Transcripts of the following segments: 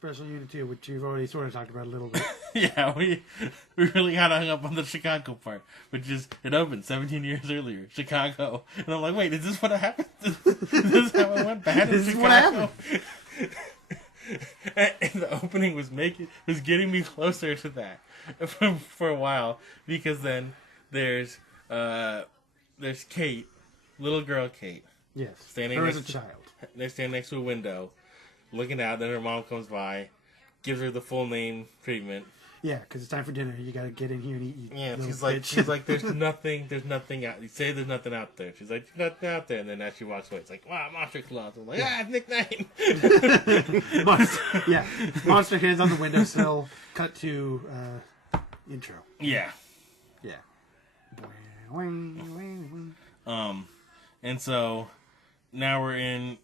Special Unit 2, which you've already sort of talked about a little bit. Yeah, we really got hung up on the Chicago part, which is, it opened 17 years earlier, Chicago. And I'm like, wait, is this what happened? Is this how it went bad in Chicago? This is what happened. And the opening was getting me closer to that for a while, because then there's Kate, little girl Kate. Yes, standing her as a child. They're standing next to a window, looking out. Then her mom comes by, gives her the full name treatment. Yeah, because it's time for dinner. You got to get in here and eat. Yeah, she's like, there's nothing out. You say there's nothing out there. She's like, there's nothing out there. And then as she walks away, it's like, wow, Monster Claws. I'm like, nickname. Monster hands on the windowsill. Cut to intro. Yeah. Yeah. And so now we're in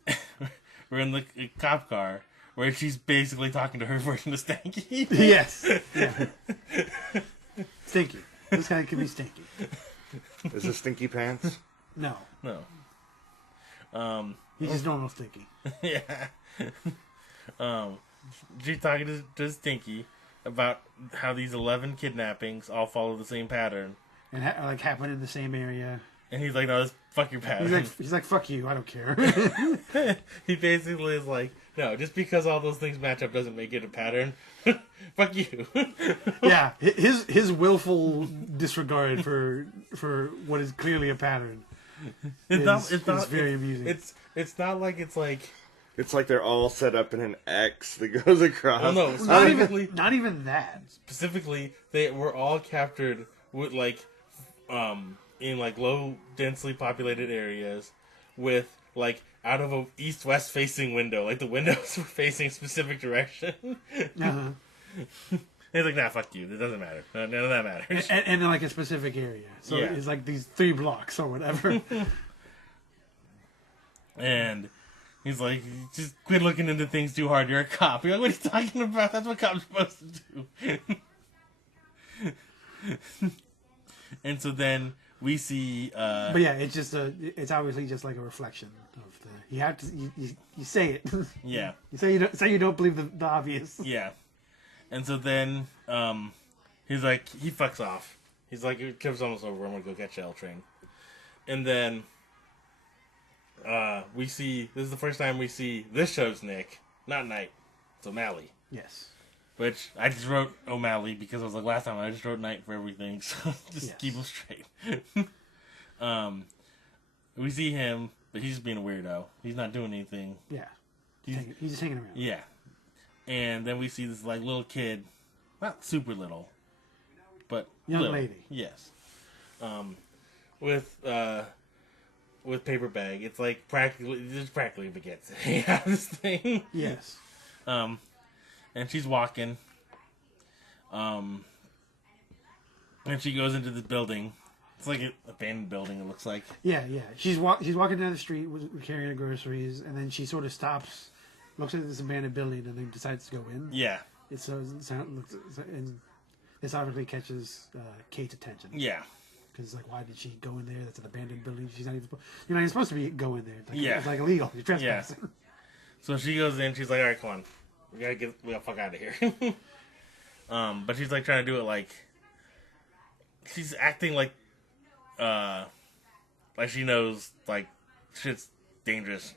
the cop car, where she's basically talking to her version of Stanky. Yes. Yeah. Stinky. This guy could be Stinky. Is it Stinky Pants? No. He's just normal Stinky. Yeah. She's talking to Stinky about how these 11 kidnappings all follow the same pattern. And happen in the same area. And he's like, no, this fuck your pattern. He's like, fuck you, I don't care. He basically is like, no, just because all those things match up doesn't make it a pattern. Fuck you. Yeah, his willful disregard for what is clearly a pattern is very amusing. It's not like it's like... It's like they're all set up in an X that goes across. Well, no, not even that. Specifically, they were all captured with in low densely populated areas with out of a east-west facing window. Like the windows were facing a specific direction. Uh-huh. He's like, nah, fuck you. It doesn't matter. None of that matters. And in a specific area. So it's like these 3 blocks or whatever. And he's like, just quit looking into things too hard. You're a cop. You're like, what are you talking about? That's what cops are supposed to do. And so then we see... but yeah, it's just it's obviously just like a reflection of the... You have to... You say it. Yeah. You say you don't believe the obvious. Yeah. And so then he's like, he fucks off. He's like, it comes almost over. I'm going to go catch the L train. And then we see... This is the first time we see this show's Nick. Not Knight. It's O'Malley. Yes. Which I just wrote O'Malley because I was like, last time I just wrote Knight for everything, so just keep them straight. We see him, but he's just being a weirdo. He's not doing anything. Yeah. He's just hanging around. Yeah. And then we see this little kid, not super little, but young little. Lady. Yes. With paper bag. It's practically baguettes. Yeah, this thing. Yes. And she's walking. And she goes into this building. It's like an abandoned building, it looks like. Yeah. She's walking down the street carrying her groceries, and then she sort of stops, looks at this abandoned building, and then decides to go in. Yeah. And this obviously catches Kate's attention. Yeah. Because it's like, why did she go in there? That's an abandoned building. She's not even supposed to go in there. Yeah. It's illegal. You're trespassing. Yeah. So she goes in. She's like, all right, come on. We gotta fuck out of here. But she's trying to do it she's acting like she knows shit's dangerous.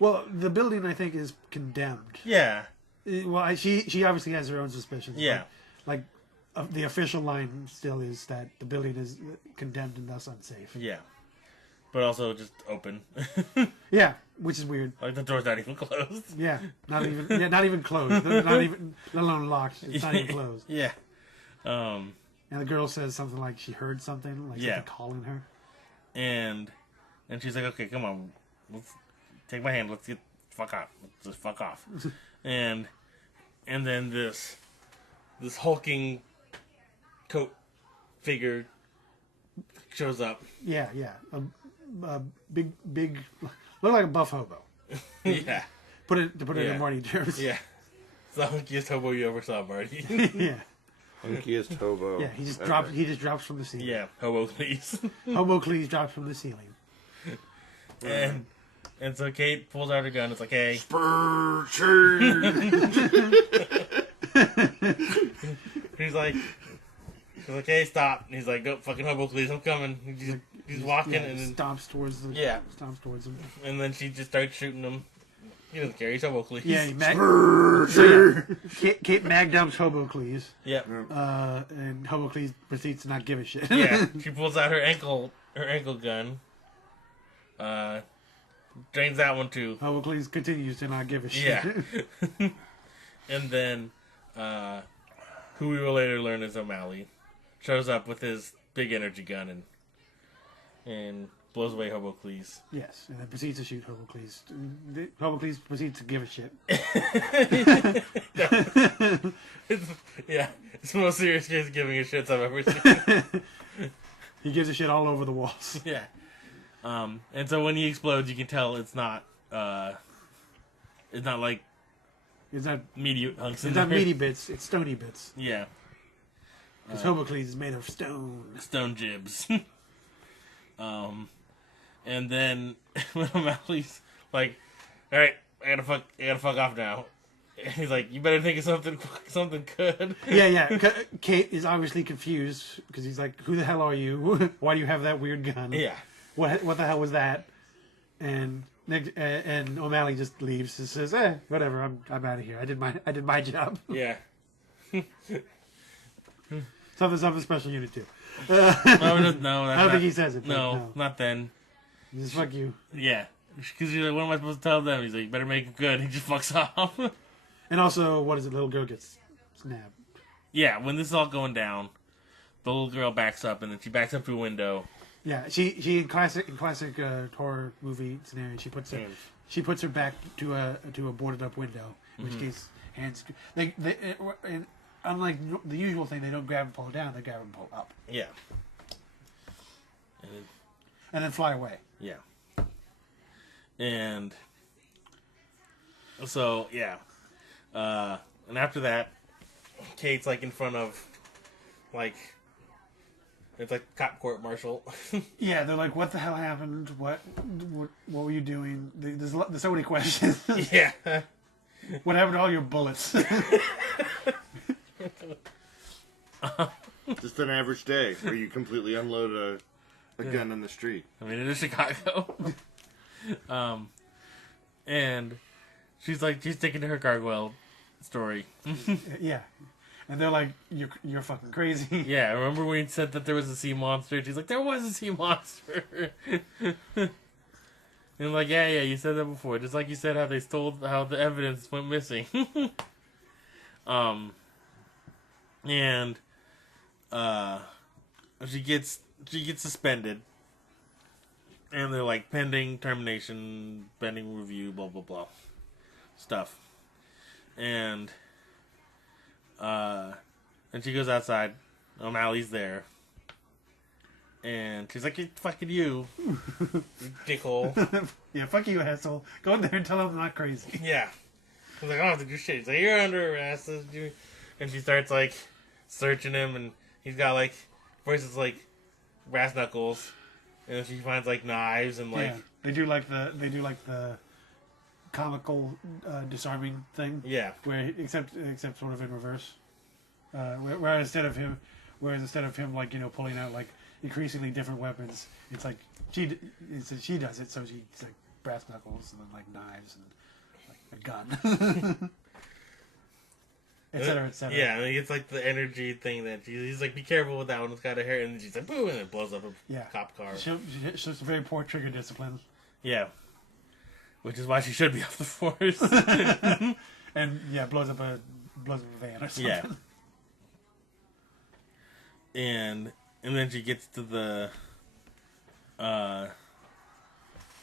Well, the building I think is condemned. Yeah. Well, she obviously has her own suspicions. Yeah. The official line still is that the building is condemned and thus unsafe. Yeah. But also just open. Yeah, which is weird. The door's not even closed. Yeah, not even closed. Not even, let alone locked. It's not even closed. Yeah. And the girl says something like she heard something, something calling her. And she's like, okay, come on, let's take my hand. Let's fuck off. Let's just fuck off. and then this hulking coat figure shows up. Yeah. Big, look like a buff hobo. Yeah. Put it in morning terms. Yeah. It's the hunkiest hobo you ever saw, Marty. Yeah. Hunkiest hobo. Yeah, he just drops from the ceiling. Yeah, Hobocles. Hobocles drops from the ceiling. And And so Kate pulls out her gun. It's like, hey. Spur turn. He's like, hey, stop. And he's like, no, fucking Hobocles, I'm coming. He's walking and then stomps towards them. Stomps towards him. And then she just starts shooting him. He doesn't care. He's Hobocles. Yeah, Kate mag dumps Hobocles. Yep. And Hobocles proceeds to not give a shit. Yeah. She pulls out her ankle gun. Drains that one too. Hobocles continues to not give a shit. Yeah. And then, who we will later learn is O'Malley, shows up with his big energy gun and blows away Hobocles. Yes, and then proceeds to shoot Hobocles. Hobocles proceeds to give a shit. It's the most serious case of giving a shit I've ever seen. He gives a shit all over the walls. Yeah. And so when he explodes, you can tell it's not like it's not meaty hunks. It's not meaty bits. It's stony bits. Yeah. Because Hobocles is made of stone. Stone jibs. And then when O'Malley's like, all right, I gotta fuck off now. He's like, you better think of something good. Yeah. Kate is obviously confused because he's like, who the hell are you? Why do you have that weird gun? Yeah. What the hell was that? And O'Malley just leaves and says, whatever, I'm out of here. I did my job. Yeah. Something special unit too. No, I don't think he says it. No, not then. Just fuck you. Yeah. Because he's like, what am I supposed to tell them? He's like, you better make it good. He just fucks off. And also, what is it? Little girl gets snapped. Yeah, when this is all going down, the little girl backs up, and then she backs up to a window. Yeah, she in classic horror movie scenario, she puts her back to a boarded up window. In which case, hands they unlike the usual thing, they don't grab and pull down; they grab and pull up. Yeah. And then fly away. Yeah. And so and after that, Kate's like in front of it's like cop court martial. Yeah, they're like, what the hell happened? What were you doing? There's so many questions. Yeah. What happened to all your bullets? Just an average day where you completely unload a gun in the street. I mean, it is Chicago. And she's sticking to her gargoyle story. Yeah. And they're like, you're fucking crazy. Yeah, remember when he said that there was a sea monster? And she's like, there was a sea monster. And like, yeah, you said that before. Just like you said how how the evidence went missing. And she gets suspended. And they're like, pending termination, pending review, blah, blah, blah. Stuff. And she goes outside. O'Malley's there. And she's like, fucking you dickhole. Yeah, fuck you, asshole. Go in there and tell him I'm not crazy. Yeah. He's like, I don't have to do shit. He's like, you're under arrest. And she starts, like, searching him, and he's got, like, first it's, like, brass knuckles, and then she finds, like, knives, and, like... Yeah, they do like the comical disarming thing. Yeah. Where, except sort of in reverse. Whereas instead of him, like, you know, pulling out, like, increasingly different weapons, it's like she does it, so she's like brass knuckles and then like knives and like a gun, etc. Yeah, and it's like the energy thing that he's like, be careful with that one, it's got a hair, and she's like, boom, and it blows up a cop car. She shows very poor trigger discipline. Yeah, which is why she should be off the force. And yeah, blows up a van or something. Yeah. And then she gets to the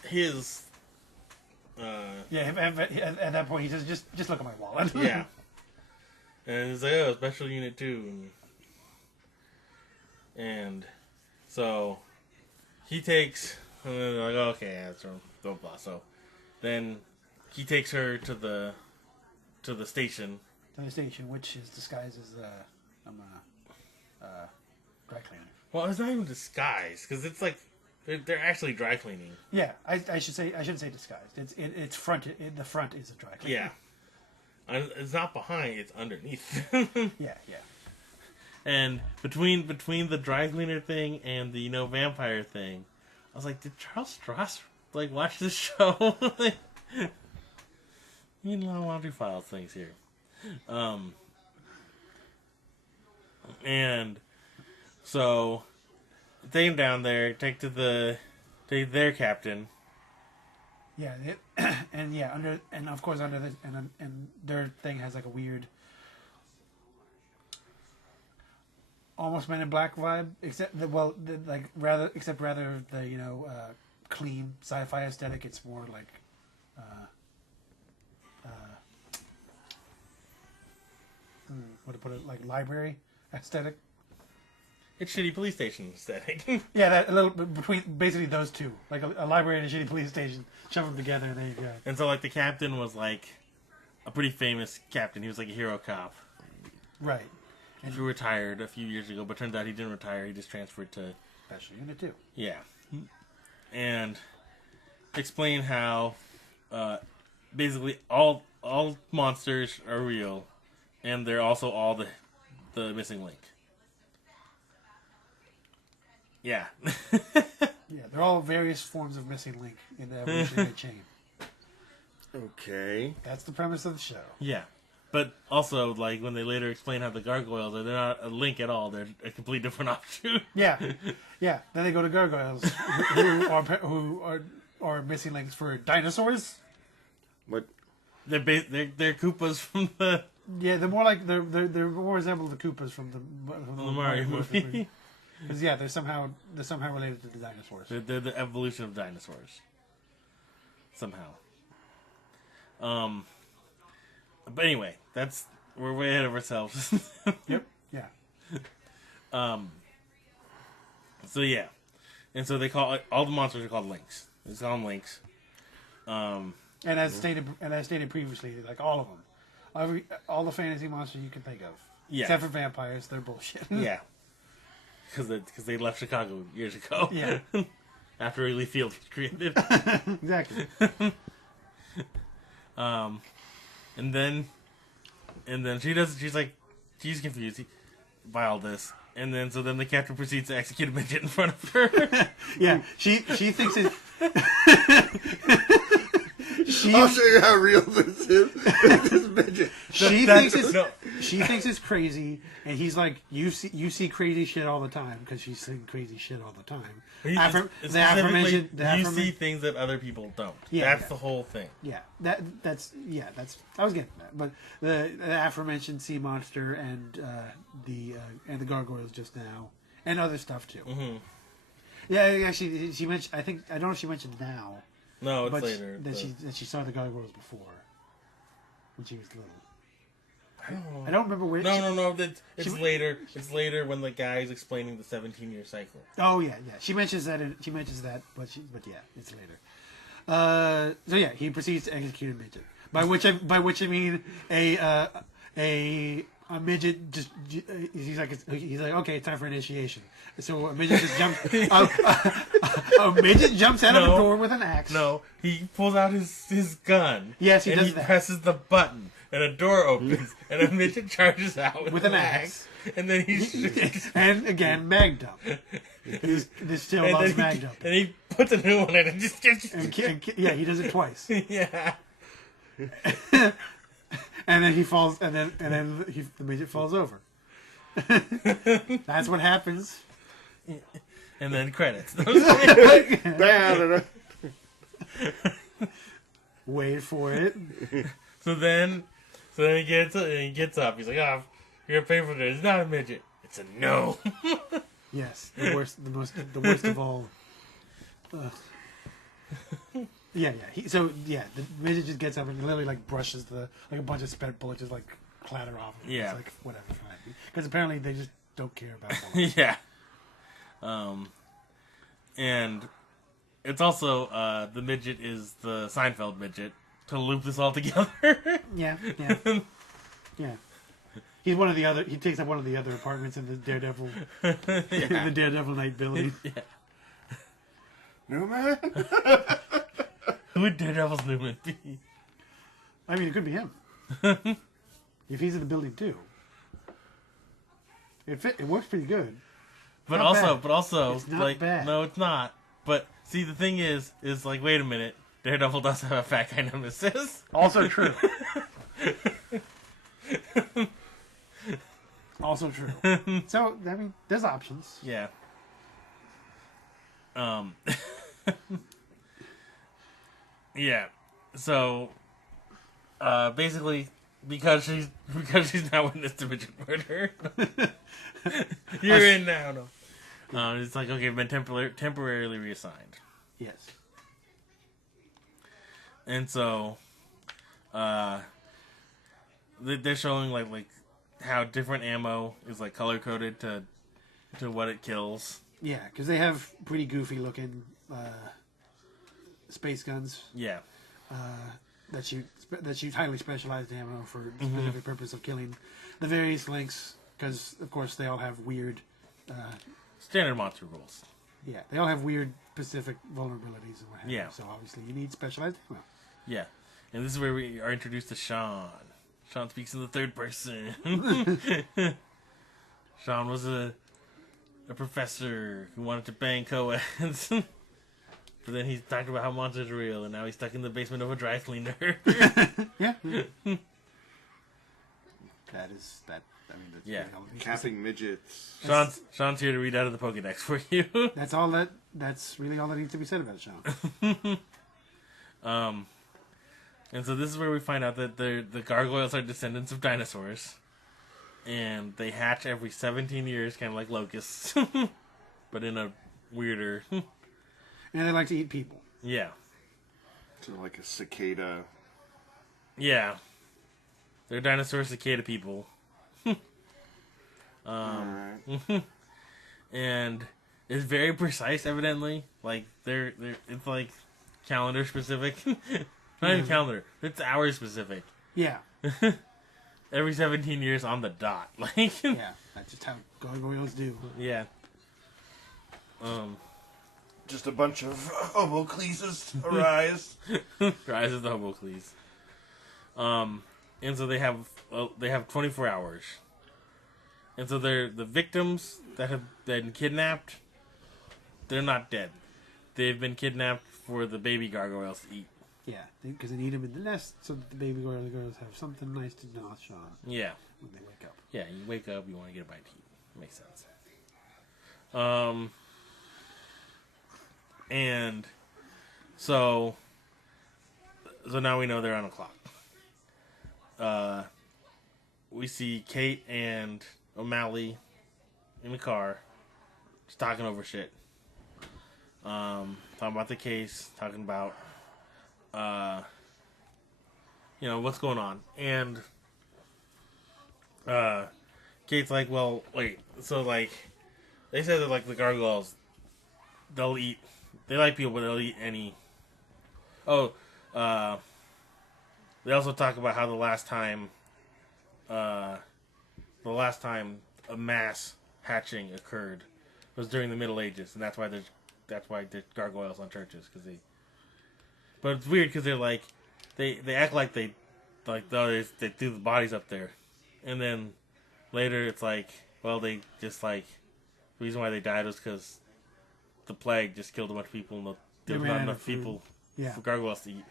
his at that point he says, just look at my wallet. Yeah. And he's like, oh, special unit 2. And so he takes, and then they're like, oh, okay, that's blah blah. So then he takes her to the station. To the station, which is disguised as dry cleaner. Well, it's not even disguised, because it's like They're actually dry cleaning. Yeah, I shouldn't say disguised. It's front. The front is a dry cleaning. Yeah. It's not behind, it's underneath. Yeah. And between the dry cleaner thing and the vampire thing, I was like, did Charles Stross watch this show? Laundry files things here. And so take him down there, take their captain. Yeah, of course under the and their thing has like a weird, almost Men in Black vibe, except rather the clean sci-fi aesthetic. It's more like what to put it, like library aesthetic. It's shitty police station aesthetic. Yeah, that a little bit between basically those two, like a library and a shitty police station, shove them together, and there you go. And so the captain was a pretty famous captain. He was a hero cop. Right. And he retired a few years ago, but turns out he didn't retire. He just transferred to Special Unit 2. Yeah. And explain how basically all monsters are real, and they're also all the missing link. Yeah. Yeah, they're all various forms of missing link in the evolutionary chain. Okay. That's the premise of the show. Yeah. But also, when they later explain how the gargoyles are, they're not a link at all. They're a complete different offshoot. Yeah. Then they go to gargoyles, who are missing links for dinosaurs. What? They're Koopas from the... Yeah, they're more like they're more resemble the Koopas from the Mario movie. Because they're somehow related to the dinosaurs. They're the evolution of dinosaurs. Somehow. But anyway, we're way ahead of ourselves. Yep. Yeah. So yeah, and so they call all the monsters are called links. It's called links. And as stated previously, all of them, all the fantasy monsters you can think of, except for vampires, they're bullshit. Yeah. Because they left Chicago years ago. Yeah. After Ely Field was created. Exactly. And then she's confused by all this. And then the captain proceeds to execute a midget in front of her. Yeah. She thinks it. I'll show you how real this is. This midget. She thinks it's crazy, and he's like, you see crazy shit all the time, because she's seeing crazy shit all the time. You see things that other people don't. Yeah, that's the whole thing. Yeah, that's I was getting that, but the aforementioned sea monster and the gargoyles just now, and other stuff too. Mm-hmm. Yeah, actually, she mentioned. I don't know if she mentioned now. No, it's but later. That she saw the gargoyles before when she was little. I don't remember where. No. It's later. It's later when the guy's explaining the 17-year cycle. Oh yeah. She mentions that. But yeah, it's later. So yeah, he proceeds to execute a midget. By which I mean a midget just he's like okay, it's time for initiation. So a midget just jumps. A midget jumps out of the door with an axe. No, he pulls out his gun. Yes, he does he that. Presses the button, and a door opens, and a midget charges out with an axe. And then he shoots. And again, mag dump. This still loves mag dump. And he puts a new one in and just yeah, he does it twice. Yeah. And then he falls, and then the midget falls over. That's what happens. And then credits. Wait for it. So then he gets up. He's like, "Oh, you're gonna pay for this. It's not a midget. It's a no." Yes, the worst of all. Yeah. The midget just gets up and literally brushes a bunch of spent bullets just clatter off. Yeah. It's whatever, fine. Because apparently they just don't care about bullets. Yeah. And it's also the midget is the Seinfeld midget to loop this all together. Yeah. He's one of the other. He takes up one of the other apartments in the Daredevil, the Daredevil Night Building. Newman? Who would Daredevil's Newman be? I mean, it could be him. If he's in the building too. It works pretty good. But Not also, bad. It's not like, bad. no, it's not. But see, the thing is like, wait a minute, Daredevil does have a fat guy nemesis. Also true. Also true. So, I mean, there's options. Yeah. Yeah. So, basically, because she's now witnessed to Midget murder, you're in now. No. It's like, okay, I've been temporarily reassigned. Yes. And so, they're showing like how different ammo is like color coded to what it kills. Yeah, because they have pretty goofy looking space guns Yeah. that shoot highly specialized ammo for the specific purpose of killing the various links. Because of course they all have weird. Standard monster rules. Yeah, they all have weird specific vulnerabilities and what have you. Yeah. So obviously you need specialized ammo. Yeah. And this is where we are introduced to Sean. Sean speaks in the third person. Sean was a professor who wanted to bang co-eds. But then he talked about how monsters are real, and now he's stuck in the basement of a dry cleaner. Yeah. That is that. I mean, that's Yeah. really all it needs to Capping midgets. Sean's here to read out of the Pokedex for you. be. That's really all that needs to be said about Sean. And so this is where we find out that the gargoyles are descendants of dinosaurs. And they hatch every 17 years, kind of like locusts. But in a weirder... And they like to eat people. Yeah. So like a cicada. Yeah. They're dinosaur cicada people. Alright. And it's very precise, evidently. Like, it's like calendar specific. Not even calendar. It's hour specific. Yeah. Every 17 years on the dot. Like, Yeah. That's just how gargoyles do. yeah. Just a bunch of Hobocles arise. Rise of the Hobocles. And so they have 24 hours. And so they're the victims that have been kidnapped. They're not dead. They've been kidnapped for the baby gargoyles to eat. Yeah, because they need them in the nest so that the baby gargoyles have something nice to nosh on Yeah. when they wake up. Yeah, you wake up, you want to get a bite to eat. Makes sense. And so now we know they're on a clock. We see Kate and O'Malley in the car, just talking over shit. Talking about the case, talking about, what's going on. And Kate's like, well, wait, so, like, they said that, like, the gargoyles, they like people, but they'll eat any. Oh, they also talk about how the last time a mass hatching occurred was during the Middle Ages, and that's why there's gargoyles on churches, because they. But it's weird because they're like, they act like they threw the bodies up there, and then later it's like, well, they just like the reason why they died was because the plague just killed a bunch of people, and there was not enough people for gargoyles to eat.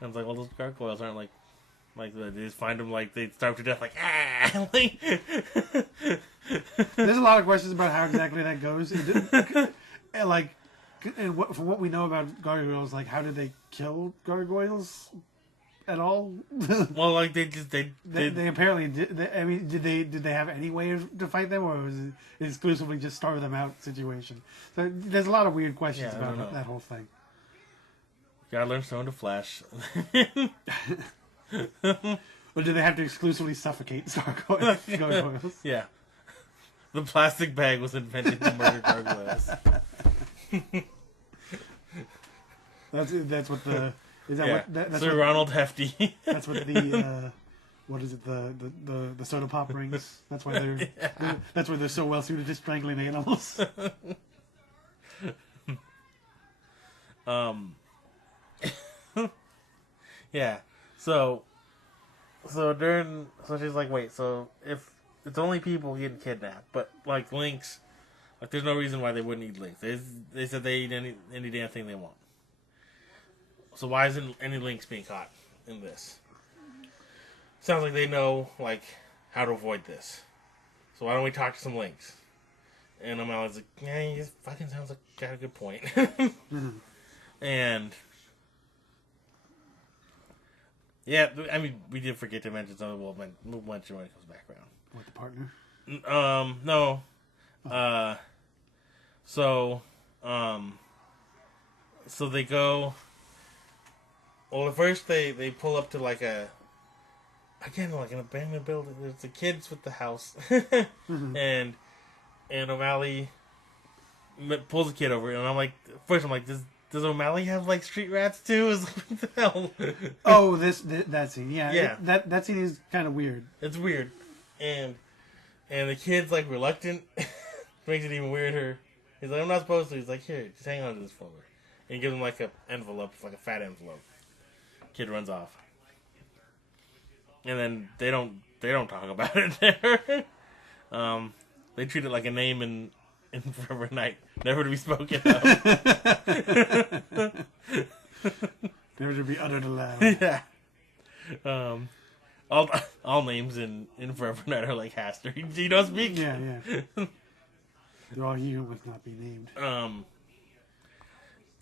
And I was like, well, those gargoyles aren't like they just find them like they starve to death, like like. There's a lot of questions about how exactly that goes. And like, and from what we know about gargoyles, like, how did they kill gargoyles at all? Well, like they apparently did. I mean, did they have any way to fight them, or was it exclusively just starve them out situation? So there's a lot of weird questions about that whole thing. Gotta learn stone to flash. Or did they have to exclusively suffocate gargoyles? Yeah. The plastic bag was invented to murder gargoyles. That's what the is that Yeah. what that's Sir what, Ronald Hefty. that's what the what is it the soda pop rings? That's why that's why they're so well suited to strangling animals. Yeah. So she's like, wait, so if it's only people getting kidnapped, but like links, like there's no reason why they wouldn't eat links. They said they eat any damn thing they want. So why isn't any links being caught in this? Sounds like they know like how to avoid this. So why don't we talk to some links? And O'Malley's like, yeah, he fucking sounds like got a good point. And yeah, I mean, we did forget to mention something. We'll mention when it comes back around. What, the partner? No. So they go. Well, at first they pull up to like an abandoned building. There's the kids with the house, and O'Malley pulls a kid over, and I'm like, does O'Malley have like street rats too? Is what the hell? Oh, that scene, yeah. Yeah. That scene is kind of weird. It's weird, and the kid's like reluctant. Makes it even weirder. He's like, I'm not supposed to. He's like, here, just hang on to this for me. And he gives him like an envelope, like a fat envelope. Kid runs off, and then they don't talk about it there. They treat it like a name in Forever Night, never to be spoken of. Never to be uttered aloud. Yeah. All names in Forever Night are like Haster. He don't speak. Yeah. They're all human with not be named.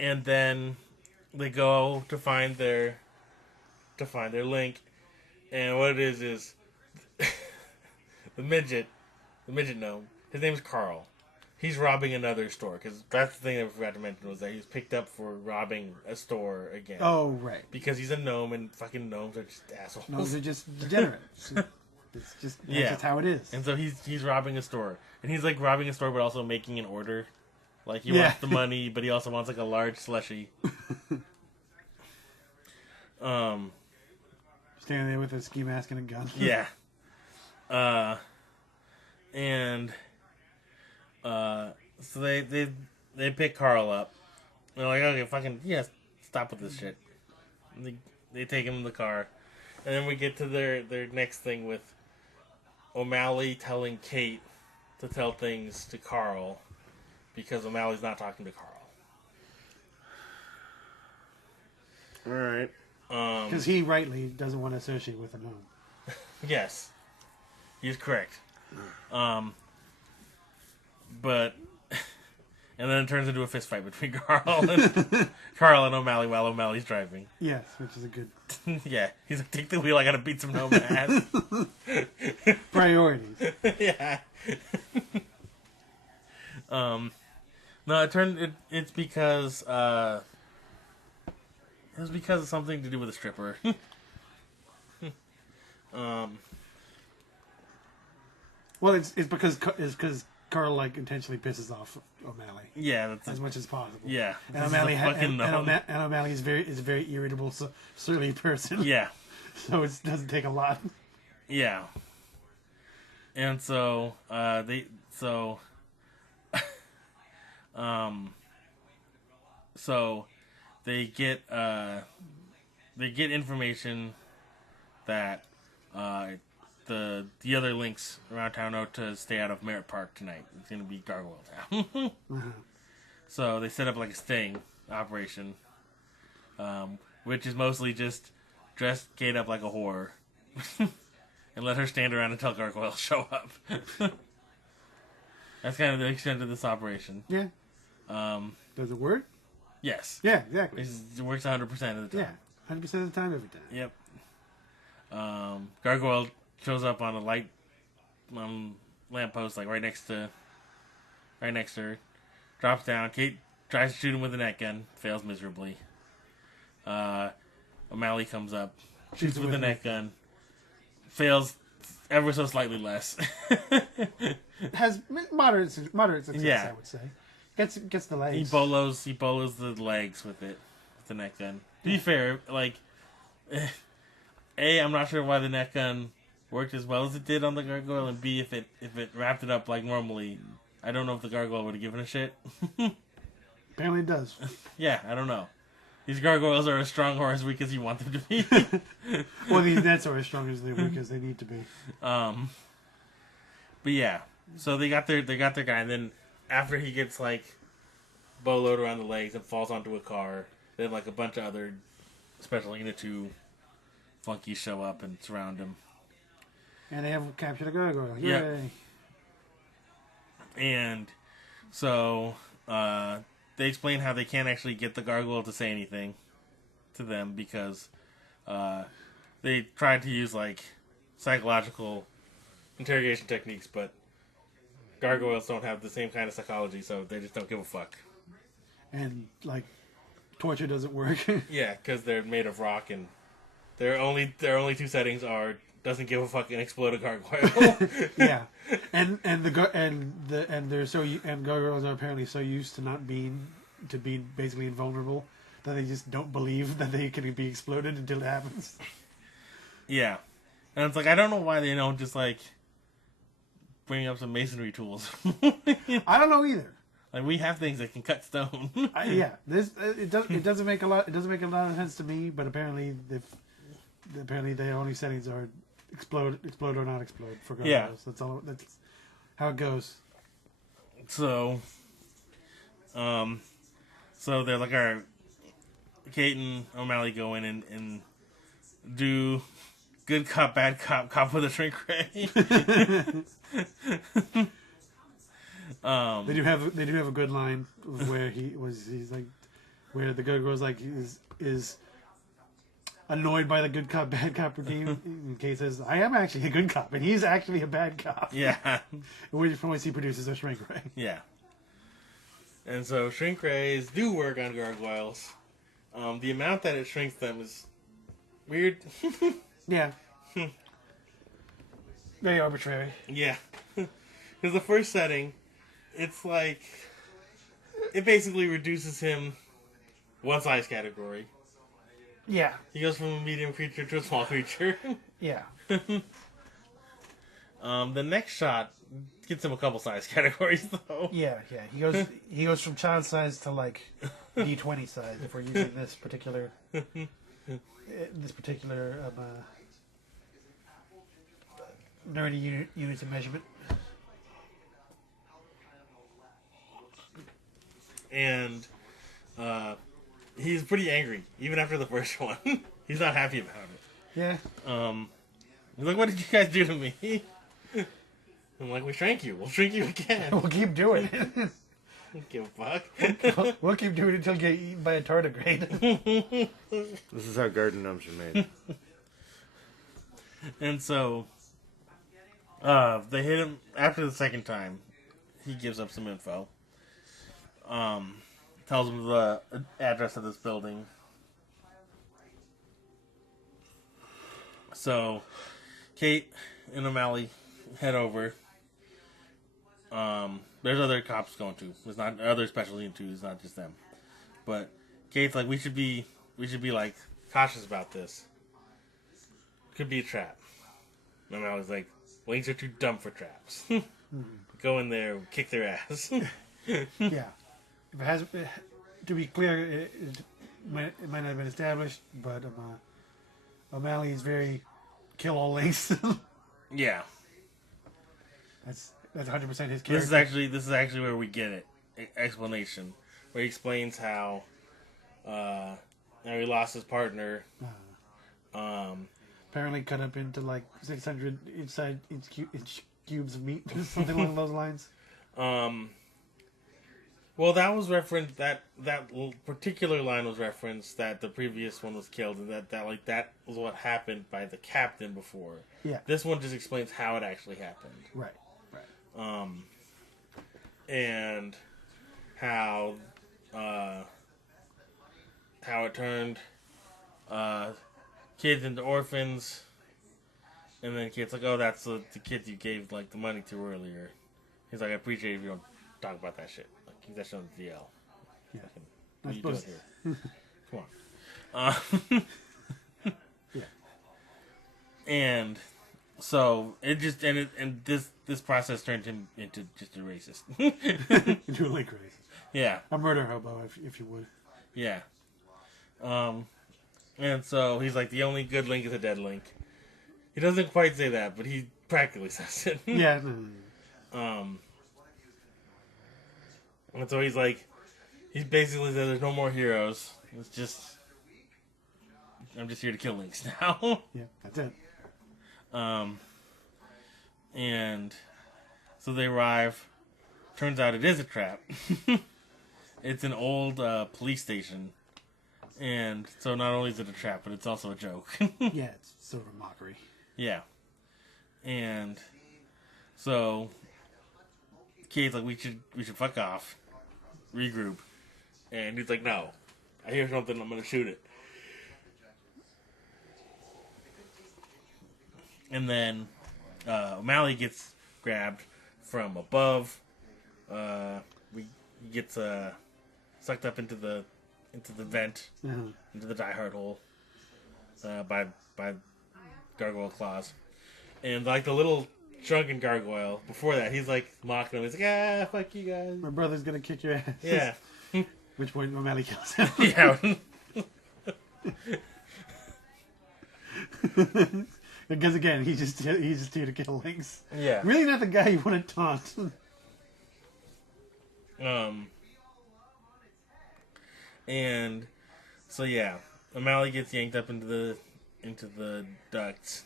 And then they go to find their link, and what it is the midget gnome. His name's Carl. He's robbing another store, because that's the thing that we forgot to mention, was that he was picked up for robbing a store again. Oh, right. Because he's a gnome, and fucking gnomes are just assholes. Gnomes are just degenerates. That's just how it is. And so he's robbing a store. And he's like robbing a store, but also making an order. Like, he wants the money, but he also wants like a large slushie. Standing there with a ski mask and a gun. Yeah. So they pick Carl up. They're like, okay, fucking, yeah, stop with this shit. And they take him in the car. And then we get to their next thing with O'Malley telling Kate to tell things to Carl because O'Malley's not talking to Carl. Alright. Because he rightly doesn't want to associate with a gnome. Yes. He's correct. But and then it turns into a fist fight between Carl and O'Malley while O'Malley's driving. Yes, which is a good Yeah. He's like, take the wheel, I gotta beat some gnome ass. priorities. Yeah. No, it's because it was because of something to do with a stripper. Well, it's because Carl like intentionally pisses off O'Malley. Yeah, that's as much as possible. Yeah, and O'Malley O'Malley is a very irritable, surly person. Yeah, so it doesn't take a lot. Yeah, and so they get information that the other links around town know to stay out of Merritt Park tonight. It's going to be Gargoyle Town. So they set up like a sting operation, which is mostly just dress Kate up like a whore and let her stand around until Gargoyle show up. That's kind of the extent of this operation. Yeah. Does it work? Yes. Yeah, exactly. It works 100% of the time. Yeah, 100% of the time, every time. Yep. Gargoyle shows up on a light lamppost, like right next to her. Drops down. Kate tries to shoot him with a net gun. Fails miserably. O'Malley comes up. Shoots with a net gun. Fails ever so slightly less. Has moderate success, I would say. Gets the legs. He bolos the legs with it. With the net gun. To be fair, like... A, I'm not sure why the net gun worked as well as it did on the Gargoyle, and B, if it wrapped it up like normally, I don't know if the Gargoyle would have given a shit. Apparently it does. Yeah, I don't know. These gargoyles are as strong or as weak as you want them to be. Well, these nets are as strong as they weak as they need to be. But yeah, so they got their guy, and then after he gets like bowloed around the legs and falls onto a car, then like a bunch of other Special Unit 2 flunkies show up and surround him. And they have captured a gargoyle. Yay! Yep. And so they explain how they can't actually get the gargoyle to say anything to them because they tried to use like psychological interrogation techniques, but gargoyles don't have the same kind of psychology, so they just don't give a fuck. And like torture doesn't work. Yeah, because they're made of rock, and their only two settings are doesn't give a fuck and explode a gargoyle. Yeah, and gargoyles are apparently so used to not being basically invulnerable that they just don't believe that they can be exploded until it happens. Yeah, and it's like I don't know why they don't just like bring up some masonry tools. I don't know either. Like we have things that can cut stone. Yeah, it doesn't make a lot of sense to me. But apparently their only settings are explode or not explode for gargoyles. Yeah. That's how it goes. So, so they're like, our Kate and O'Malley go in and do good cop, bad cop, cop with a shrink ray. They do have a good line where he's like, where the gargoyle's like is annoyed by the good cop bad cop routine. And Kate says, "I am actually a good cop, and he's actually a bad cop." Yeah. Which point he produces a shrink ray. Yeah. And so shrink rays do work on gargoyles. The amount that it shrinks them is weird. Yeah. Very arbitrary. Yeah. Because the first setting, it's like, it basically reduces him one size category. Yeah. He goes from a medium creature to a small creature. Yeah. The next shot gets him a couple size categories, though. Yeah. He goes from child size to like D20 size if we're using this particular nerdy units of measurement. And he's pretty angry, even after the first one. He's not happy about it. Yeah. He's like, "What did you guys do to me?" I'm like, "We shrank you. We'll shrink you again." We'll keep doing it. Don't give a fuck. We'll keep doing it until you get eaten by a tardigrade. This is how garden gnomes are made. And so, they hit him after the second time. He gives up some info. Tells him the address of this building. So, Kate and O'Malley head over. There's other cops going too. There's not other Special Unit 2. It's not just them. But Kate's like, we should be like cautious about this. Could be a trap. And O'Malley's like, wings are too dumb for traps. Go in there, kick their ass. Yeah. To be clear, it might not have been established, but O'Malley is very kill all links. Yeah. That's 100% his character. This is actually where we get it. Explanation. Where he explains how he lost his partner. Apparently cut up into like 600 inch cubes of meat or something along those lines. Well, that was referenced. That particular line was referenced that the previous one was killed, and that was what happened by the captain before. Yeah. This one just explains how it actually happened. Right. And how it turned kids into orphans, and then kids like, "Oh, that's the kids you gave like the money to earlier." He's like, "I appreciate it if you don't talk about that shit. Like, keep that shit on the DL." Yeah. What are you doing here? Come on. Yeah. And so it just and this this process turned him into just a racist. Into a link racist. Yeah. A murder hobo, if you would. Yeah. And so he's like, the only good Link is a dead Link. He doesn't quite say that, but he practically says it. Yeah. And so he's like, he basically said there's no more heroes. It's just, I'm just here to kill Links now. Yeah, that's it. And so they arrive. Turns out it is a trap. It's an old police station. And so not only is it a trap, but it's also a joke. Yeah, it's sort of a mockery. Yeah. And so Kate's like, we should fuck off. Regroup. And he's like, no. I hear something, I'm gonna shoot it. And then O'Malley gets grabbed from above. He gets sucked up into the vent, into the diehard hole by gargoyle claws. And like the little shrunken gargoyle, before that, he's like mocking him. He's like, ah, fuck you guys. My brother's gonna kick your ass. Yeah. Which point O'Malley kills him. Yeah. Because again, he's just here to kill Links. Yeah. Really not the guy you want to taunt. And so yeah, O'Malley gets yanked up into the ducts,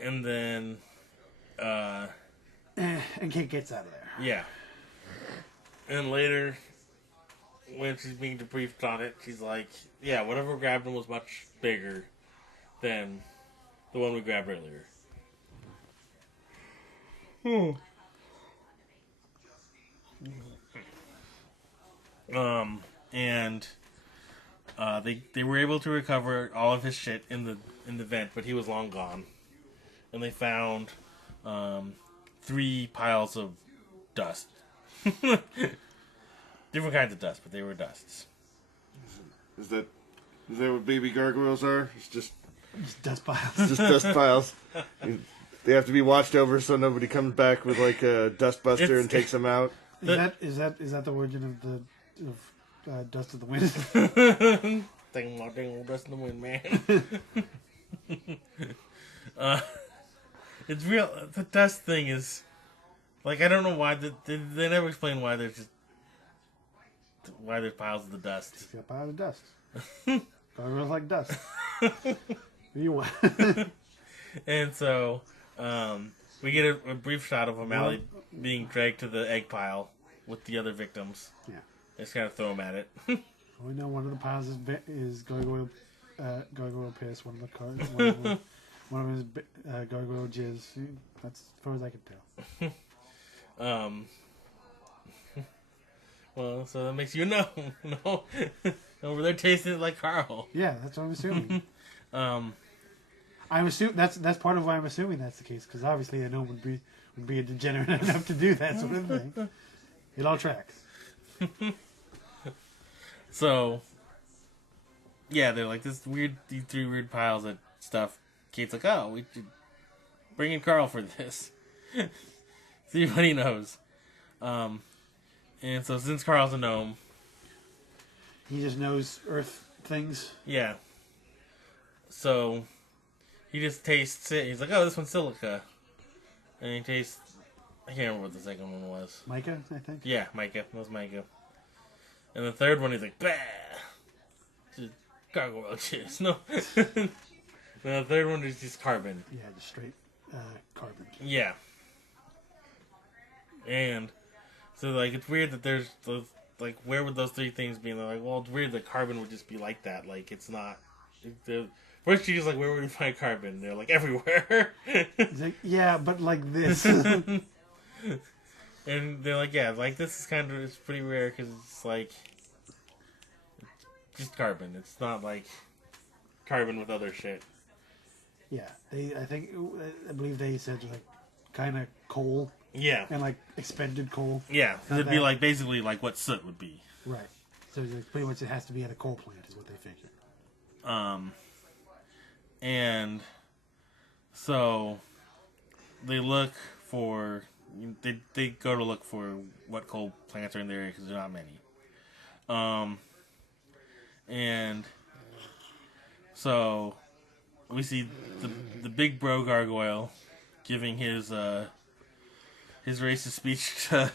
and then and Kate gets out of there. yeah, and later when she's being debriefed on it, she's like, yeah, whatever grabbed him was much bigger than the one we grabbed earlier. And they were able to recover all of his shit in the vent, but he was long gone. And they found 3 piles of dust. Different kinds of dust, but they were dusts. Is that what baby gargoyles are? It's just Dust piles. just dust piles. They have to be watched over so nobody comes back with like a dustbuster and takes them out. Is that the origin of Dust of the Wind? Dang old dust in the wind, man. It's real. The dust thing is like, I don't know why they never explain why there's piles of the dust. It's got piles of dust. Gargoyles like dust. What do you want? And so we get a brief shot of O'Malley being dragged to the egg pile with the other victims. Yeah. Just kind of throw him at it. We know one of the piles is gargoyle piss. One of them is gargoyle jizz. That's as far as I can tell. Well, so that makes you know. No, over there tasting it like Carl. Yeah, that's what I'm assuming. I'm assuming that's part of why I'm assuming that's the case, because obviously a gnome would be a degenerate enough to do that sort of thing. It all tracks. So, yeah, they're like these 3 weird piles of stuff. Kate's like, oh, we should bring in Carl for this. See what he knows. And so since Carl's a gnome, he just knows earth things. Yeah. So he just tastes it. He's like, oh, this one's silica. And he tastes, I can't remember what the second one was. Micah, I think. Yeah, Micah. That was Micah. And the third one, he's like, bah! Just gargoyle jizz. No. The third one is just carbon. Yeah, just straight carbon. Yeah. And so, like, it's weird that there's those, like, where would those 3 things be? And they're like, well, it's weird that carbon would just be like that. Like, it's not. First, she's like, where would we find carbon? They're like, everywhere. He's like, yeah, but like this. And they're like, yeah, like, this is kind of, it's pretty rare because it's like, it's just carbon. It's not like carbon with other shit. Yeah, I believe they said like kind of coal. Yeah. And like expended coal. Yeah, it'd be like basically like what soot would be. Right. So like, pretty much it has to be at a coal plant is what they figured. And so they look for they go to look for what coal plants are in the area because there's not many. And so we see the big bro gargoyle giving his racist speech to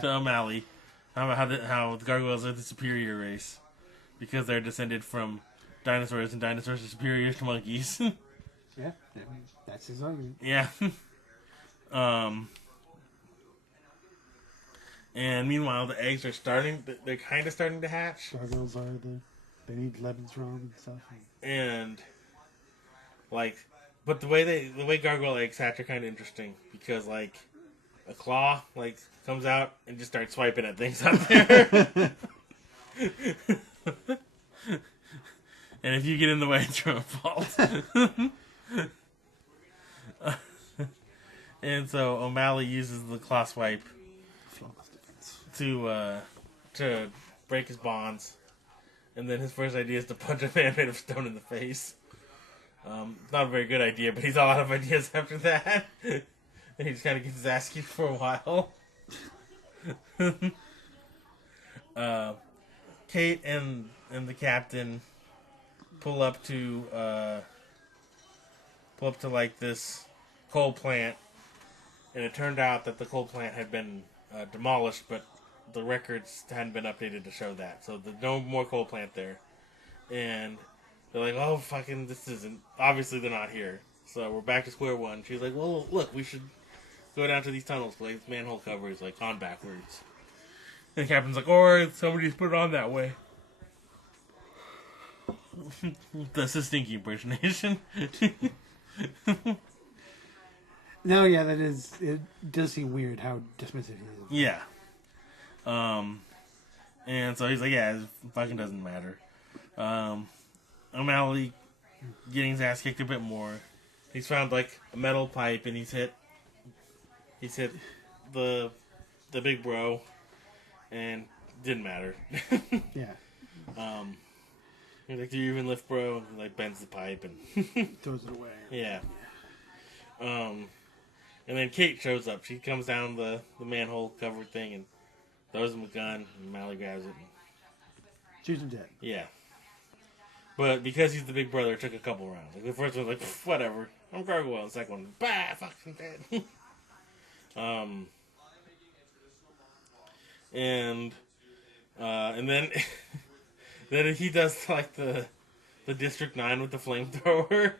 to O'Malley. How the gargoyles are the superior race because they're descended from dinosaurs, and dinosaurs are superior to monkeys. Yeah, that's his argument. Yeah. And meanwhile, the eggs are they're kind of starting to hatch. Gargoyles they need lemons from and stuff. And, like, but the way gargoyle eggs hatch are kind of interesting because, like, a claw, like, comes out and just starts swiping at things out there. And if you get in the way, it's your own fault. And so O'Malley uses the claw swipe to break his bonds, and then his first idea is to punch a man made of stone in the face. Not a very good idea, but he's all out of ideas after that. And he just kind of gets his ass kicked for a while. Kate and the captain pull up to like this coal plant, and it turned out that the coal plant had been demolished, but the records hadn't been updated to show that. So there's no more coal plant there. And they're like, oh, fucking, this isn't... Obviously, they're not here. So we're back to square one. She's like, well, look, we should go down to these tunnels. Like, this manhole cover is, like, on backwards. And the captain's like, or somebody's put it on that way. That's a stinky impersonation. No, yeah, that is... It does seem weird how dismissive he is. Yeah. And so he's like, yeah, it fucking doesn't matter. O'Malley getting his ass kicked a bit more. He's found like a metal pipe and he's hit the big bro and didn't matter. Yeah. He's like, do you even lift, bro? And he, like, bends the pipe and throws it away. Yeah. And then Kate shows up. She comes down the manhole covered thing and throws him a gun, and Mally grabs it. Shoots him dead. Yeah. But because he's the big brother, it took a couple rounds. Like, the first one was like, whatever. I'm Gargoyle. The second one, bah, fucking dead. And then then he does like the District 9 with the flamethrower.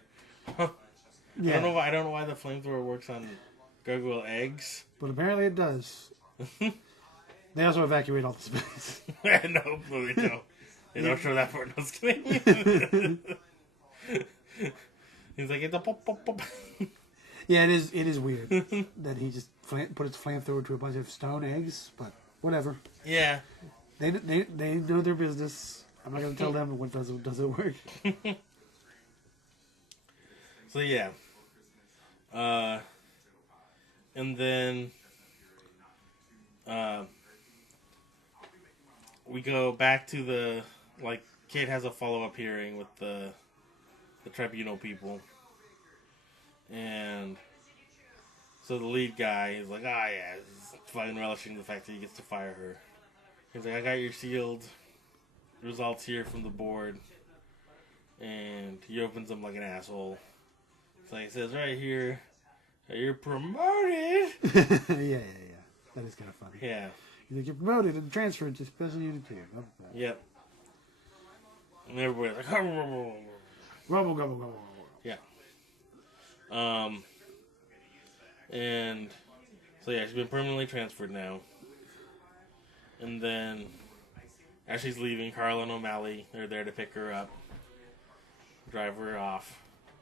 Yeah. I don't know why the flamethrower works on gargoyle eggs. But apparently it does. They also evacuate all the space. No, they don't. They don't show that part. No, just kidding. He's like, it's a pop, pop, pop. Yeah, it is weird that he just put his flamethrower to a bunch of stone eggs, but whatever. Yeah. They know their business. I'm not going to tell them what doesn't work. So, yeah. And then we go back to the, like, Kate has a follow-up hearing with the tribunal people. And so the lead guy is like, yeah, he's fucking relishing the fact that he gets to fire her. He's like, I got your sealed results here from the board. And he opens them like an asshole. So he says right here, you're promoted. Yeah. That is kind of funny. Yeah. He's like, you're promoted and transferred to Special Unit 2. Yep. And everybody's like, Rumble. yeah. And so yeah, she's been permanently transferred now. And then as she's leaving, Carl and O'Malley are there to pick her up, drive her off,